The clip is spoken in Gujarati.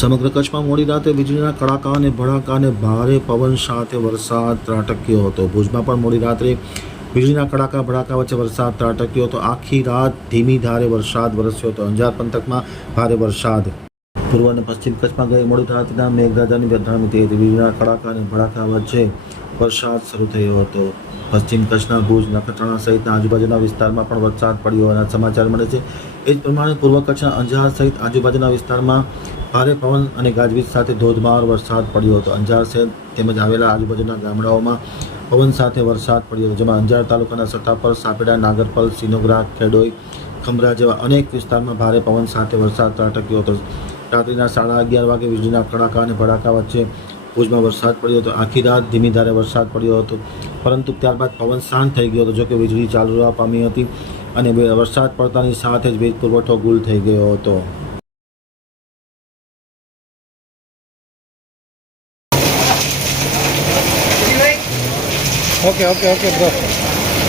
સમગ્ર કચ્છમાં મોડી રાતે વીજળીના કડાકા અને ભડાકા અને ભારે પવન સાથે વરસાદ ત્રાટક્યો હતો. ભુજમાં પણ મોડી રાત્રે વીજળીના કડાકા ભડાકા વચ્ચે વરસાદ ત્રાટક્યો હતો. આખી રાત ધીમી ધારે વરસાદ વરસ્યો હતો. અંજાર પંથકમાં ભારે વરસાદ. પૂર્વ અને પશ્ચિમ કચ્છમાં ગઈ મોડી રાતના મેઘરાજાની વધામણી થઈ હતી. વીજળીના કડાકા અને ભડાકા વચ્ચે વરસાદ શરૂ થયો હતો. પશ્ચિમ કચ્છના ભુજ, નખત્રાણા સહિતના આજુબાજુના વિસ્તારમાં પણ વરસાદ પડ્યો હોવાના સમાચાર મળે છે. એ જ પ્રમાણે પૂર્વ કચ્છના અંજાર સહિત આજુબાજુના વિસ્તારમાં ભારે પવન અને ગાજવીજ સાથે ધોધમાર વરસાદ પડ્યો હતો. અંજાર શહેર તેમજ આવેલા આજુબાજુના ગામડાઓમાં પવન સાથે વરસાદ પડ્યો હતો, જેમાં અંજાર તાલુકાના સત્તાપર, સાપેડા, નાગરપલ, સિનોગરા, ખેડોઈ, ખંભરા જેવા અનેક વિસ્તારમાં ભારે પવન સાથે વરસાદ ત્રાટક્યો હતો. રાત્રિના 11:30 વાગે વીજળીના કડાકા અને ભડાકા વચ્ચે ભુજમાં વરસાદ પડ્યો હતો. આખી રાત ધીમી ધારે વરસાદ પડ્યો હતો, પરંતુ ત્યારબાદ પવન શાંત થઈ ગયો હતો. જોકે વીજળી ચાલુ રહેવા પામી હતી અને વરસાદ પડતાની સાથે જ વીજ પુરવઠો ગુલ થઈ ગયો હતો. Okay, bro.